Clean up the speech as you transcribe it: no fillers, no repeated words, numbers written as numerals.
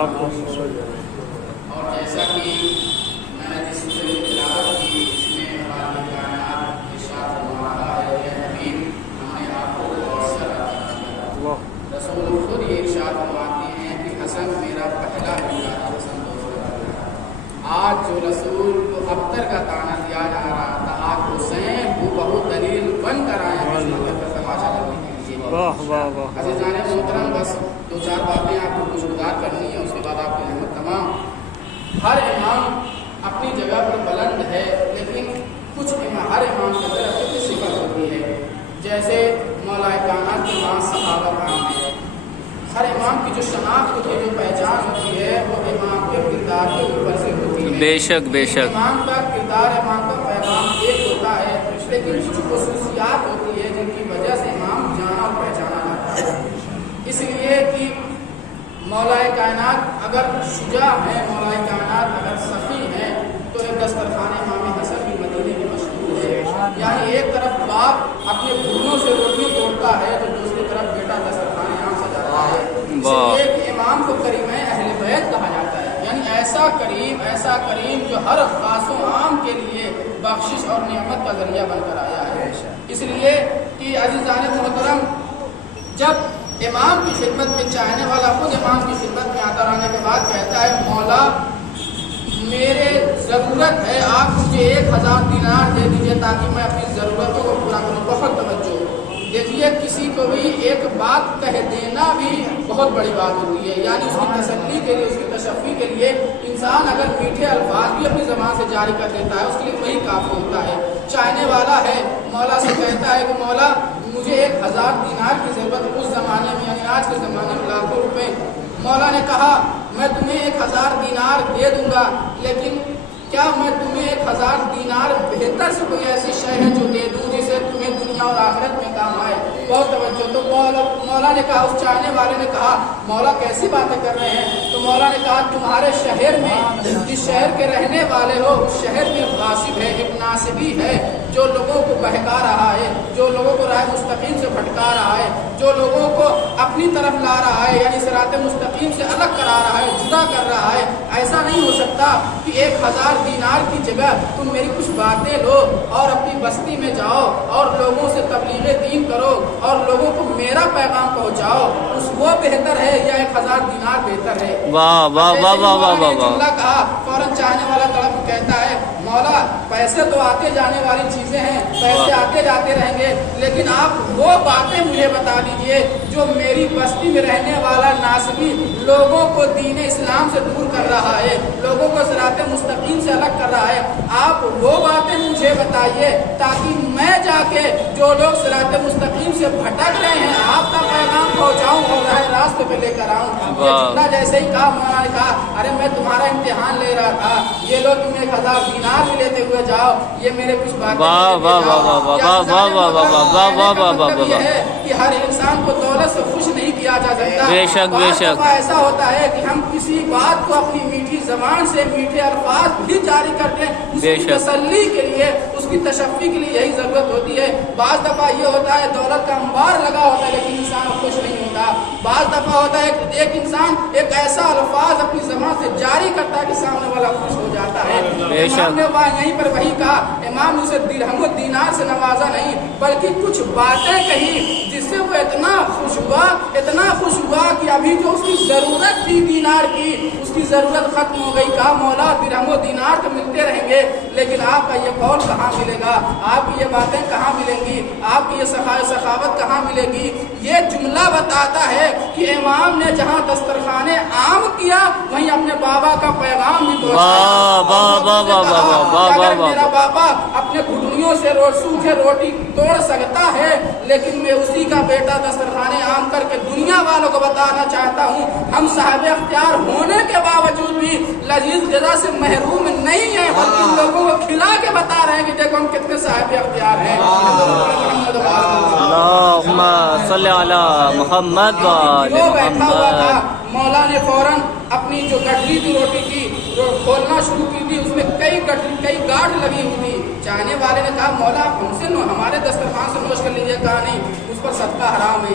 اور جیسا کہ میں نے جس سورہ کی تلاوت کی اس میں خالق کائنات ارشاد فرماتا ہے کہ حبیب ہم نے آپ کو کوثر عطا کیا۔ رسول خود یہ ارشاد فرماتے ہیں کہ حسن میرا پہلا بیٹا ہے، حسن دوست کا بیٹا۔ آج جو رسول کو ابتر کا تانا دیا جا رہا تھا، آج حسین وہ بہت دلیل بن کر آئے ہیں پر تماشا کرنے کے لیے۔ عزیزان محترم، بس دو چار باتیں آپ کو کچھ گزار کرنی ہے، اس کے بعد آپ کی رحمت تمام۔ ہر امام اپنی جگہ پر بلند ہے، لیکن کچھ ہر امام کے اندر اپنی صفت ہوتی ہے۔ جیسے مولا کائنات کے بعد صحابہ کرام ہے، ہر امام کی جو شناخت ہوتی ہے، جو پہچان ہوتی ہے، وہ امام کے کردار کے اوپر سے ہوتی ہے۔ بے شک بے شک امام کا کردار، امام کا پیغام ایک ہوتا ہے، لیکن کچھ خصوصیات ہوتی ہے جن کی وجہ سے امام جانا اور پہچانا جاتا ہے۔ اس لیے کہ مولا کائنات اگر شجاع ہے، مولا کائنات اگر سخی ہے، تو ایک دسترخوان امام حسن کی مدینے میں مشہور ہے۔ یعنی ایک طرف باپ اپنے گھٹنوں سے روٹی توڑتا ہے تو دوسری طرف بیٹا دسترخوان عام سجاتا ہے۔ اس لیے کہ امام کو کریم اہل بیت کہا جاتا ہے، یعنی ایسا کریم جو ہر خاص و عام کے لیے بخشش اور نعمت کا ذریعہ بن کر آیا ہے۔ اس لیے کہ عزیزان محترم، جب امام کی خدمت میں چاہنے والا خود امام کی خدمت میں آتا رہنے کے بعد کہتا ہے مولا میرے ضرورت ہے، آپ مجھے 1000 دینار دے دیجئے تاکہ میں اپنی ضرورتوں کو پورا کروں۔ بہت توجہ دیکھیے، کسی کو بھی ایک بات کہہ دینا بھی بہت بڑی بات ہوتی ہے، یعنی اس کی تسلی کے لیے، اس کی تشفی کے لیے انسان اگر میٹھے الفاظ بھی اپنی زبان سے جاری کر دیتا ہے، اس کے لیے وہی کافی ہوتا ہے۔ چاہنے والا ہے، مولا سے کہتا ہے کہ مولا مجھے 1000 دینار کی ضرورت ہے۔ اس زمانے میں یعنی آج کے زمانے میں لاکھوں روپے۔ مولا نے کہا میں تمہیں 1000 دینار دے دوں گا، لیکن کیا میں تمہیں 1000 دینار بہتر سے کوئی ایسی شے ہے جو دے دوں جسے تمہیں دنیا اور آخرت میں کام آئے؟ بہت توجہ۔ تو مولا نے کہا، اس چاہنے والے نے کہا مولا کیسی باتیں کر رہے ہیں؟ تو مولا نے کہا تمہارے شہر میں جس شہر کے رہنے والے ہو، اس شہر میں غاصب ہے، ایک ناصبی ہے جو لوگوں کو بہکا رہا ہے، جو لوگوں کو راہ مستقیم سے بھٹکا رہا ہے، جو لوگوں کو اپنی طرف لا رہا ہے، یعنی صراط مستقیم سے الگ کرا رہا ہے، جدا کر رہا ہے۔ ایسا نہیں ہو سکتا کہ 1000 دینار کی جگہ تم میری کچھ باتیں لو اور اپنی بستی میں جاؤ اور لوگوں سے تبلیغ دین کرو اور لوگوں کو میرا پیغام پہنچاؤ، اس وہ بہتر ہے یا 1000 دینار بہتر ہے؟ واہ واہ واہ واہ واہ واہ جملہ کہا، فوراً چاہنے والا طرف کہتا ہے مولا پیسے تو آتے جانے والی چیزیں ہیں، پیسے آتے جاتے رہیں گے، لیکن آپ وہ باتیں مجھے بتا دیجئے جو میری بستی میں رہنے والا ناصبی لوگوں کو دین اسلام سے دور کر رہا ہے، لوگوں کو صراط مستقیم سے الگ کر رہا ہے۔ آپ وہ باتیں مجھے بتائیے تاکہ میں جا کے جو لوگ صراط مستقیم سے بھٹک رہے ہیں آپ کا پیغام پہنچاؤں اور راہ راستے پہ لے کر آؤں۔ یہ جملہ جیسے ہی کہا، مولانا نے کہا ارے میں تمہارا امتحان لے رہا تھا، یہ لوگ تم 1000 دینار بھی لیتے ہوئے جاؤ، یہ میرے کچھ باتیں کہ ہر انسان کو دولت سے خوش نہیں کیا جا سکتا۔ بے شک بے شک ایسا ہوتا ہے کہ ہم کسی بات کو اپنی میٹھی زبان سے میٹھے الفاظ بھی جاری کرتے ہیں، اس کی تسلی کے لیے، اس کی تشفی کے لیے یہی ضرورت ہوتی ہے۔ بعض دفعہ یہ ہوتا ہے دولت کا انبار لگا ہوتا ہے لیکن انسان خوش نہیں ہوتا۔ بعض دفعہ ہوتا ہے ایک انسان ایک ایسا الفاظ اپنی زبان سے جاری کرتا ہے کہ سامنے والا خوش ہو جاتا ہے۔ امام نے یہیں پر وہی کہا، امام نے اسے درہم و دینار سے نوازا نہیں بلکہ کچھ باتیں کہی جس سے وہ اتنا خوش ہوا کہ ابھی جو اس کی ضرورت تھی دینار کی، اس کی ضرورت ختم ہو گئی۔ کہا مولا درہم و دینار تو ملتے رہیں گے لیکن آپ کا یہ قول کہاں ملے گا، آپ کی یہ باتیں کہاں ملیں گی، آپ کی یہ سخاوت کہاں ملے گی؟ یہ جملہ بتاتا ہے کہ امام نے جہاں دسترخوان عام کیا وہیں اپنے بابا کا پیغام بھی پہنچایا۔ اگر میرا بابا اپنے گھٹنیوں سے سوکھے روٹی توڑ سکتا ہے لیکن میں اسی کا بیٹا دسترخوان عام کر کے دنیا والوں کو بتانا چاہتا ہوں ہم صاحب اختیار ہونے کے باوجود بھی لذیذ غذا سے محروم نہیں ہیں، بلکہ لوگوں کو کھلا کے بتا رہے ہیں کہ دیکھو ہم کتنے صاحب اختیار ہیں۔ اللہم صلی علی محمد و آل محمد۔ مولا نے فوراً اپنی جو گٹری کی روٹی کی کھولنا شروع کی تھی، اس میں کئی گاٹھ لگی ہوئی تھی۔ چاہنے والے نے کہا مولا ہم سے ہمارے دسترخوان سے نوش کر لیجیے، کہا نہیں اس پر صدقہ حرام ہے۔